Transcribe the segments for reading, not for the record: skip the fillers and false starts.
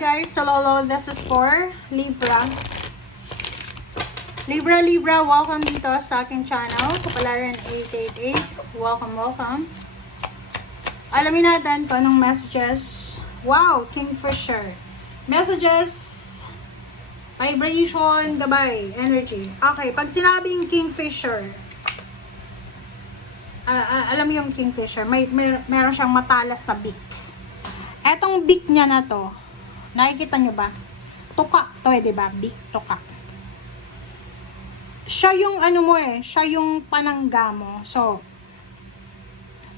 guys, so Lolo, this is for Libra. Libra, welcome dito sa aking channel, Kapalaran 888. Welcome. Alamin natin kung anong messages. Wow, Kingfisher. Messages, vibration, gabay, energy. Okay, pag sinabing Kingfisher, alam mo yung Kingfisher, meron siyang matalas na beak. Etong beak niya na to, nakikita nyo ba? Tuka to diba? Beak, tuka. Siya yung ano mo siya yung panangga mo. So,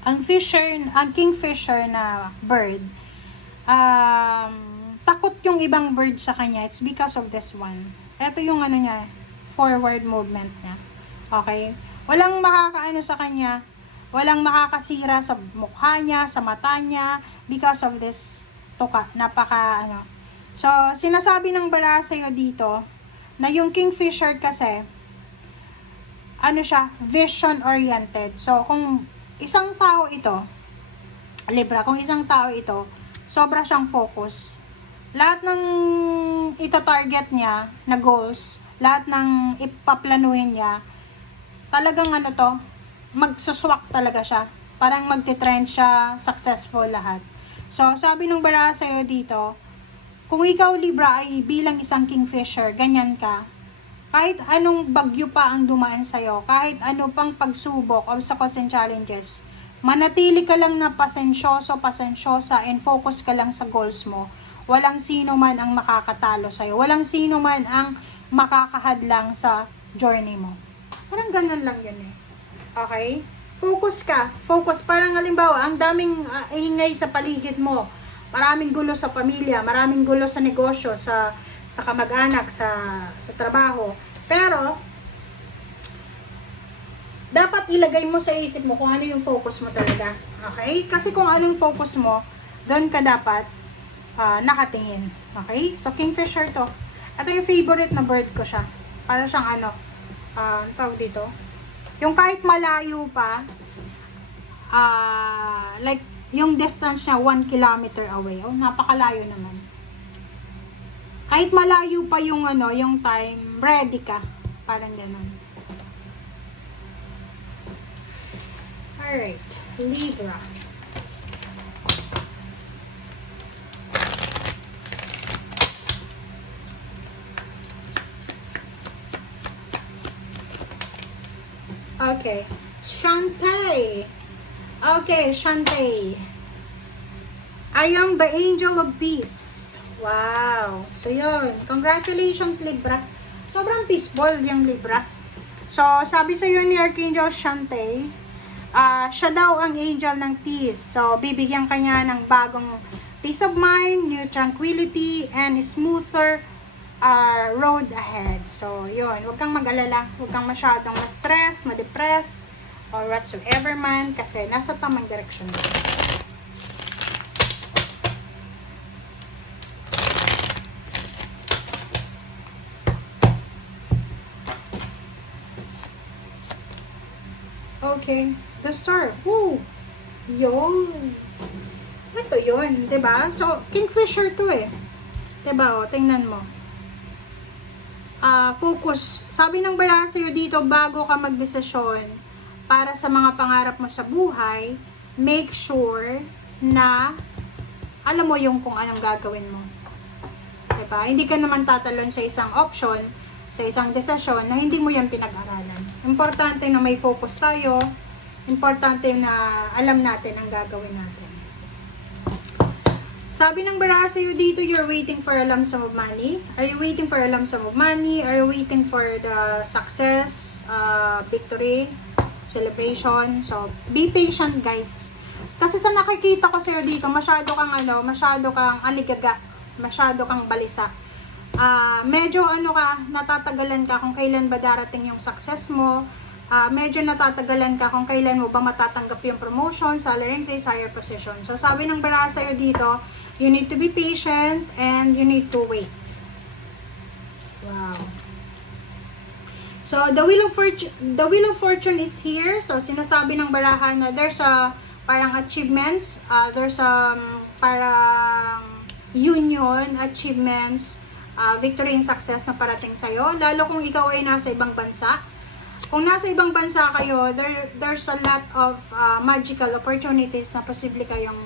ang Kingfisher na bird, takot yung ibang bird sa kanya. It's because of this one. Ito yung ano niya, forward movement niya. Okay? Walang makakaano sa kanya. Walang makakasira sa mukha niya, sa mata niya, because of this tuka. So, sinasabi ng bara sa'yo dito, na yung Kingfisher kasi, siya, vision-oriented. So, kung isang tao ito, Libra, kung isang tao ito, sobra siyang focus. Lahat ng ita-target niya na goals, lahat ng ipaplanuhin niya, talagang magsuswak talaga siya. Parang magte-trend siya, successful lahat. So, sabi ng bara sa'yo dito, kung ikaw Libra ay bilang isang Kingfisher, ganyan ka, kahit anong bagyo pa ang dumaan sa'yo, kahit ano pang pagsubok, obstacles and challenges, manatili ka lang na pasensyosa, and focus ka lang sa goals mo. Walang sino man ang makakatalo sa'yo. Walang sino man ang makakahadlang sa journey mo. Parang ganun lang yun Okay? Focus ka. Focus. Parang halimbawa, ang daming ingay sa paligid mo. Maraming gulo sa pamilya, maraming gulo sa negosyo, sa kamag-anak, sa trabaho. Pero, dapat ilagay mo sa isip mo kung ano yung focus mo talaga. Okay? Kasi kung ano yung focus mo, doon ka dapat nakatingin. Okay? So, Kingfisher to. Ito yung favorite na bird ko siya. Para siyang tawag dito. Yung kahit malayo pa, like, yung distance niya 1 kilometer away. Napakalayo naman. Kahit malayo pa yung yung time, ready ka. Parang ganun. Alright, Libra. Okay, Shantae. Okay, Shantae. I am the angel of peace. Wow. So, yun. Congratulations, Libra. Sobrang peaceful yung Libra. So, sabi sa ni Archangel Shantae, siya daw ang angel ng peace. So, bibigyan kanya ng bagong peace of mind, new tranquility, and smoother road ahead. So, yun. Huwag kang mag-alala. Huwag kang masyadong ma-stress, ma-depress, or whatsoever man, kasi nasa tamang direksyon. Okay. The star. Woo! Yun. Ito yun. Diba? So, Kingfisher to Diba? O, tingnan mo. Focus. Sabi ng bara sa'yo dito, bago ka magdesisyon para sa mga pangarap mo sa buhay, make sure na alam mo yung kung anong gagawin mo. Diba? Hindi ka naman tatalon sa isang option, sa isang desisyon na hindi mo yan pinag-aralan. Importante na may focus tayo. Importante na alam natin ang gagawin natin. Sabi ng bara sa'yo dito, you're waiting for a lump sum of money. Are you waiting for a lump sum of money? Are you waiting for the success, victory, celebration? So, be patient, guys. Kasi sa nakikita ko sa'yo dito, masyado kang aligaga, masyado kang balisa. Medyo natatagalan ka kung kailan ba darating yung success mo. Medyo natatagalan ka kung kailan mo ba matatanggap yung promotion, salary increase, higher position. So, sabi ng bara sa'yo dito, you need to be patient and you need to wait. Wow. So, the Wheel of Fortune is here. So, sinasabi ng barahan na there's parang achievements, there's parang union, achievements, victory and success na parating sa'yo, lalo kung ikaw ay nasa ibang bansa. Kung nasa ibang bansa kayo, there's a lot of magical opportunities na posible kayong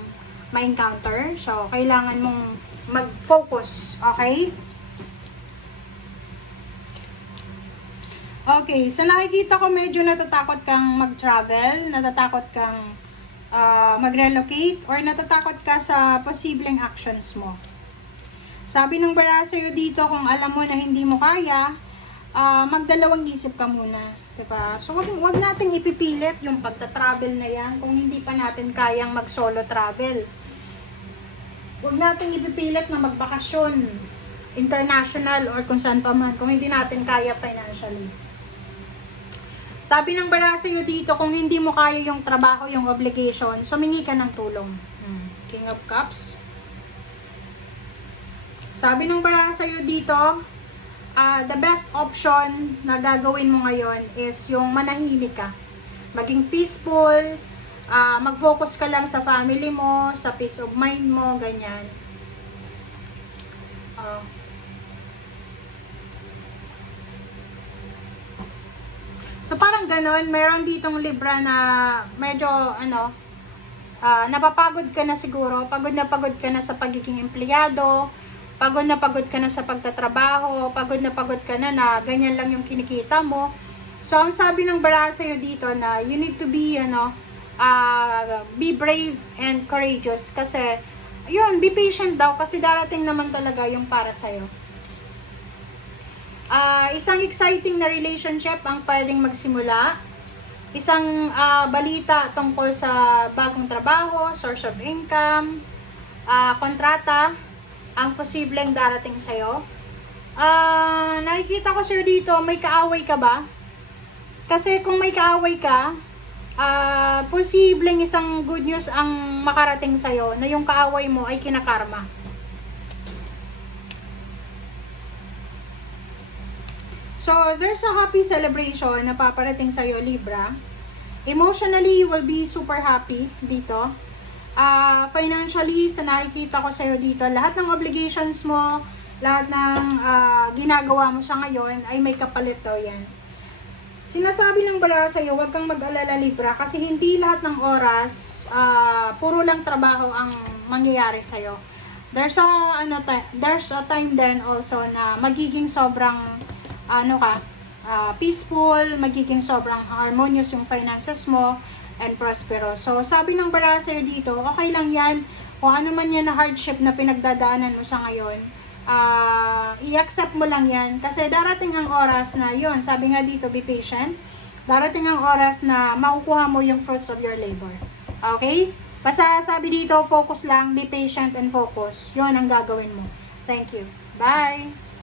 ma-encounter. So, kailangan mong mag-focus, okay? Okay, so nakikita ko medyo natatakot kang mag-travel, natatakot kang mag-relocate, or natatakot ka sa posibleng actions mo. Sabi ng bara sa'yo dito, kung alam mo na hindi mo kaya, magdalawang isip ka muna. Diba? So, wag nating ipipilit yung pagta-travel na yan kung hindi pa natin kayang mag-solo travel. Wag nating ipipilit na magbakasyon, international or kung saan pa man, kung hindi natin kaya financially. Sabi ng bara sa'yo dito, kung hindi mo kaya yung trabaho, yung obligation, sumingi ka ng tulong. King of Cups. Sabi ng bara sa'yo dito, the best option na gagawin mo ngayon is yung manahimik ka. Maging peaceful, mag-focus ka lang sa family mo, sa peace of mind mo, ganyan. So parang ganun, meron ditong Libra na medyo napapagod ka na siguro, pagod ka na sa pagiging empleyado, pagod ka na sa pagtatrabaho, pagod ka na ganyan lang yung kinikita mo. So, ang sabi ng bara sa'yo dito na you need to be, be brave and courageous kasi, yun, be patient daw kasi darating naman talaga yung para sa'yo. Isang exciting na relationship ang pwedeng magsimula. Isang balita tungkol sa bagong trabaho, source of income, kontrata, ang posibleng darating sa'yo. Nakikita ko sir dito, may kaaway ka ba? Kasi kung may kaaway ka, posibleng isang good news ang makarating sa'yo na yung kaaway mo ay kinakarma. So, there's a happy celebration na paparating sa'yo, Libra. Emotionally, you will be super happy dito. Financially, sa nakikita ko sa'yo dito, lahat ng obligations mo, lahat ng ginagawa mo sa ngayon, ay may kapalit daw yan. Sinasabi ng bara sa'yo, huwag kang mag-alala Libra, kasi hindi lahat ng oras, puro lang trabaho ang mangyayari sa'yo. There's a time then also na magiging sobrang, peaceful, magiging sobrang harmonious yung finances mo, and prosperous. So, sabi ng bara sa'yo dito, okay lang yan. Kung ano man yan na hardship na pinagdadaanan mo sa ngayon, i-accept mo lang yan. Kasi darating ang oras na, yun, sabi nga dito, be patient. Darating ang oras na makukuha mo yung fruits of your labor. Okay? Basta sabi dito, focus lang, be patient and focus. Yun ang gagawin mo. Thank you. Bye!